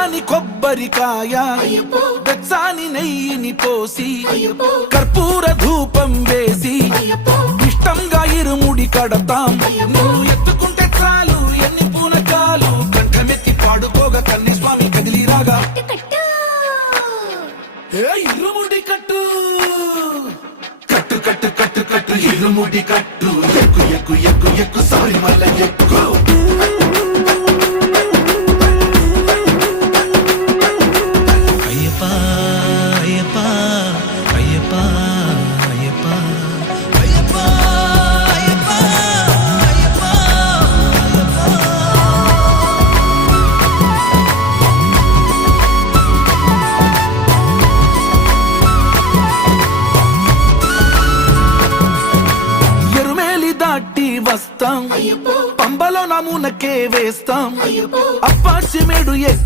పచ్చాని కొబ్బరికాయ వెచ్చాని నెయ్యిని పోసి కర్పూర ధూపం వేసి ఇష్టంగా ఇరుముడి కడతాం. నువ్వు ఎత్తుకుంటే చాలు ఎన్ని పూనకాలు కంఠమెత్తి పాడుకోగా కన్యస్వామి కదిలిరాగా ఇరుముడి కట్టు కట్టు కట్టు కట్టు కట్టు ఇరుముడి కట్టు ఎక్కు ఎక్కు ఎక్కు ఎక్కు సారి మల్ల ఎక్కు. వస్తాం పంబలో నమూనకే వేస్తాం అప్పాచి మేడు